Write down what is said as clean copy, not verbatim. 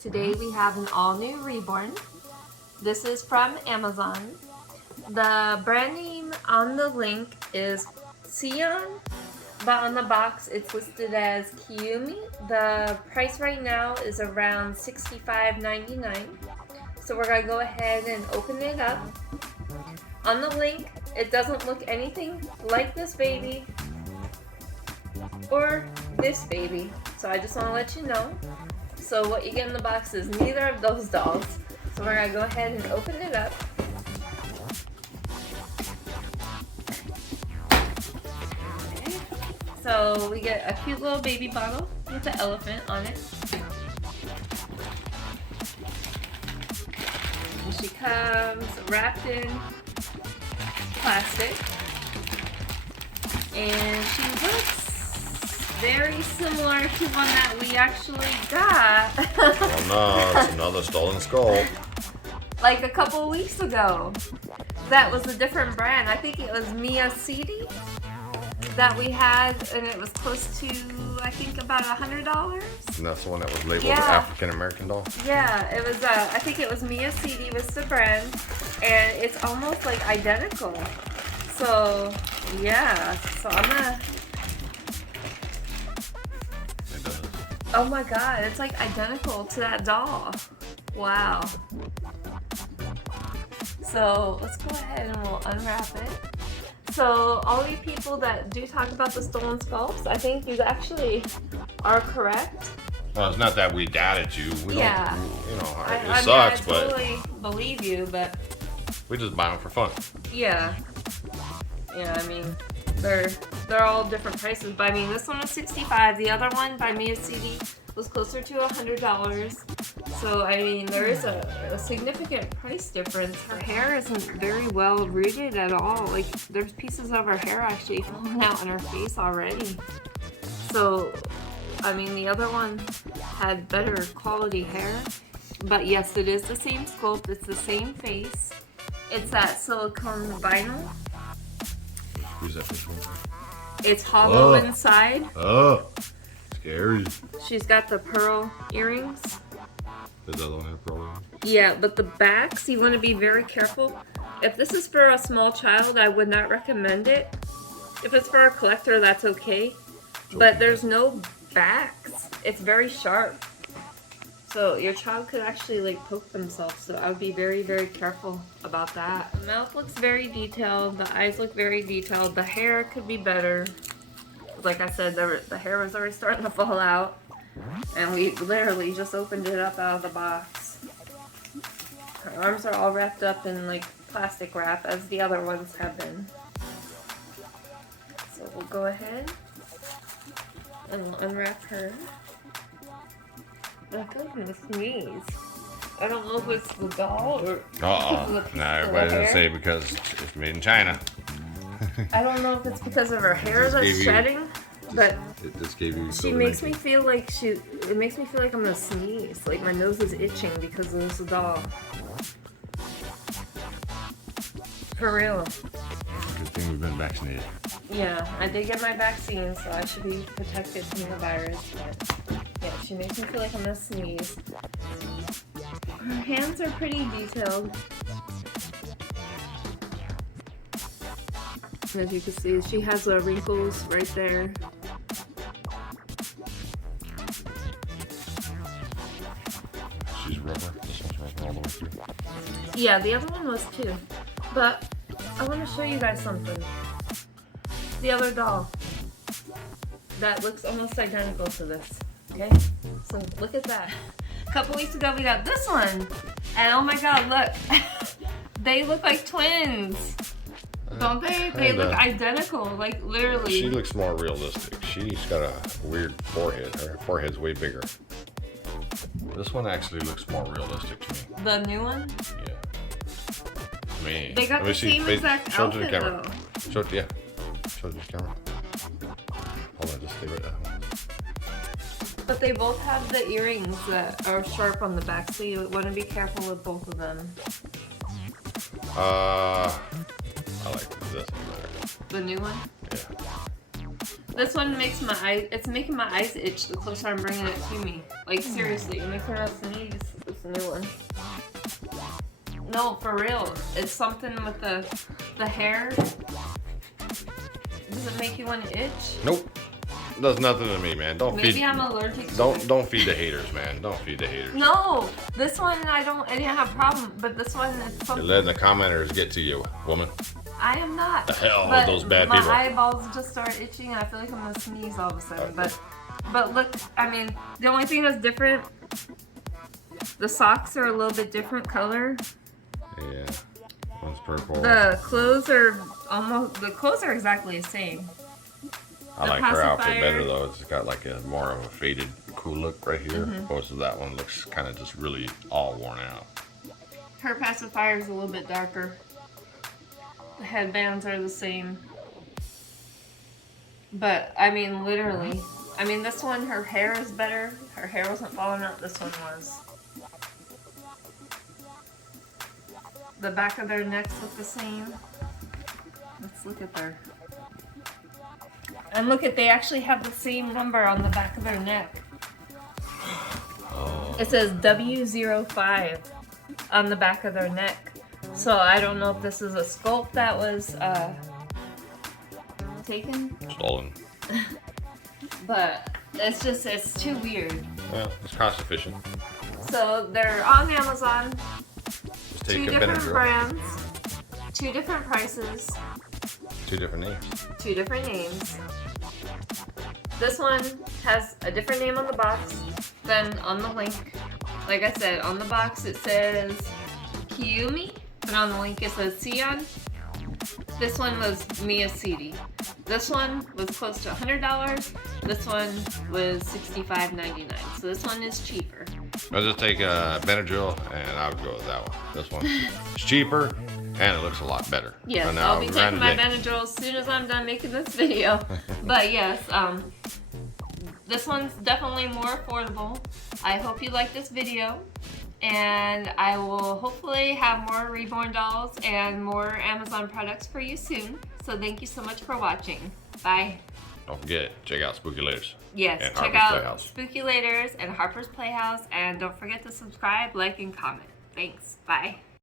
Today we have an all-new Reborn. This is from Amazon. The brand name on the link is Silicone, but on the box it's listed as Kiumi. The price right now is around $65.99. So we're gonna go ahead and open it up. On the link, it doesn't look anything like this baby or this baby. So I just want to let you know. So what you get in the box is neither of those dolls. So we're gonna go ahead and open it up. Okay. So we get a cute little baby bottle with an elephant on it. And she comes wrapped in plastic. And she looks very similar to one that we actually got. Oh no, it's another stolen skull. Like a couple weeks ago. That was a different brand. I think it was Mia CD that we had, and it was close to, I think, about $100. And that's the one that was labeled Yeah. African American doll. Yeah, it was. I think it was Mia CD was the brand, and it's almost like identical. So yeah, so I'm gonna. It does. Oh my god, it's like identical to that doll. Wow. So let's go ahead and we'll unwrap it. So all you people that do talk about the stolen sculpts, I think you actually are correct. Well, it's not that we doubted you. We Yeah. don't, you know, I it sucks, mean, I but totally believe you, but we just buy them for fun. yeah. Yeah, I mean, they're all different prices, but I mean, this one was $65. The other one by Mia CD was closer to $100. So I mean, there is a significant price difference. Her hair isn't very well rooted at all. Like, there's pieces of her hair actually falling out on her face already. So, I mean, the other one had better quality hair. But yes, it is the same sculpt. It's the same face. It's that silicone vinyl. Use that fish one. It's hollow Oh. inside. Oh, scary. She's got the pearl earrings. Does the other one have pearl earrings? Yeah, but the backs, you want to be very careful. If this is for a small child, I would not recommend it. If it's for a collector, that's okay. But there's no backs. It's very sharp. So your child could actually like poke themselves. So I would be very, very careful about that. The mouth looks very detailed. The eyes look very detailed. The hair could be better. Like I said, the hair was already starting to fall out. And we literally just opened it up out of the box. Her arms are all wrapped up in like plastic wrap as the other ones have been. So we'll go ahead and we'll unwrap her. Oh goodness me. I don't know if it's the doll or No, everybody's gonna say because it's made in China. I don't know if it's because of her hair Just that's gave you- shedding, but It just gave you. she makes me feel like it makes me feel like I'm gonna sneeze. Like my nose is itching because of this doll. For real. Good thing we've been vaccinated. Yeah, I did get my vaccine, so I should be protected from the virus. But yeah, she makes me feel like I'm gonna sneeze. Her hands are pretty detailed. As you can see, she has the wrinkles right there. She's rubber. This one's rubber all the way through. Yeah, the other one was too. But I want to show you guys something. The other doll that looks almost identical to this. Okay, so look at that. A couple weeks ago we got this one, and oh my god, look. They look like twins. Don't they? They look identical, like literally. She looks more realistic. She's got a weird forehead. Her forehead's way bigger. This one actually looks more realistic to me. The new one? Yeah. I mean, They got let me the see. same exact Show it to the outfit camera. though. Show it, yeah. Show it to the camera. Hold on, just stay right there. But they both have the earrings that are sharp on the back, so you want to be careful with both of them. I like this one better. The new one? Yeah. This one makes my eyes, it's making my eyes itch the closer I'm bringing it to me. Like, seriously, it makes me sneeze. It's a new one. No, for real. It's something with the hair. Does it make you want to itch? Nope. Does nothing to me, man. Maybe I'm allergic to Don't feed the haters, man. Don't feed the haters. No, this one I didn't have a problem, but this one is something. You're letting the commenters get to you, woman. I am not. The hell but with those bad my people. My eyeballs just start itching, and I feel like I'm gonna sneeze all of a sudden. Okay. But look, I mean, the only thing that's different, the socks are a little bit different color. Yeah, one's purple. The clothes are exactly the same. I like her outfit better though. It's got like a more of a faded, cool look right here. Opposed to that one looks kind of just really all worn out. Her pacifier is a little bit darker. The headbands are the same. But, I mean, literally. I mean, this one, her hair is better. Her hair wasn't falling out. This one was. The back of their necks look the same. Let's look at their... And look at, they actually have the same number on the back of their neck. Oh. It says W05 on the back of their neck. So I don't know if this is a sculpt that was taken. Stolen. But it's too weird. Well, it's cost efficient. So they're on Amazon. Just take Two a different Benadryl. brands. Two different prices. Two different names. Two different names. This one has a different name on the box than on the link. Like I said, on the box it says Kiyumi, and on the link it says Sion. This one was Mia CD. This one was close to $100. This one was $65.99. So this one is cheaper. I'll just take a Benadryl and I'll go with that one. This one is cheaper and it looks a lot better. Yes, And I'll be taking my randomly- Benadryl as soon as I'm done making this video. But yes, this one's definitely more affordable. I hope you like this video. And I will hopefully have more Reborn dolls and more Amazon products for you soon. So thank you so much for watching. Bye. Don't forget, check out Spooky Laters. Yes, And check Harper's out Playhouse. Spooky Laters and Harper's Playhouse. And don't forget to subscribe, like, and comment. Thanks. Bye.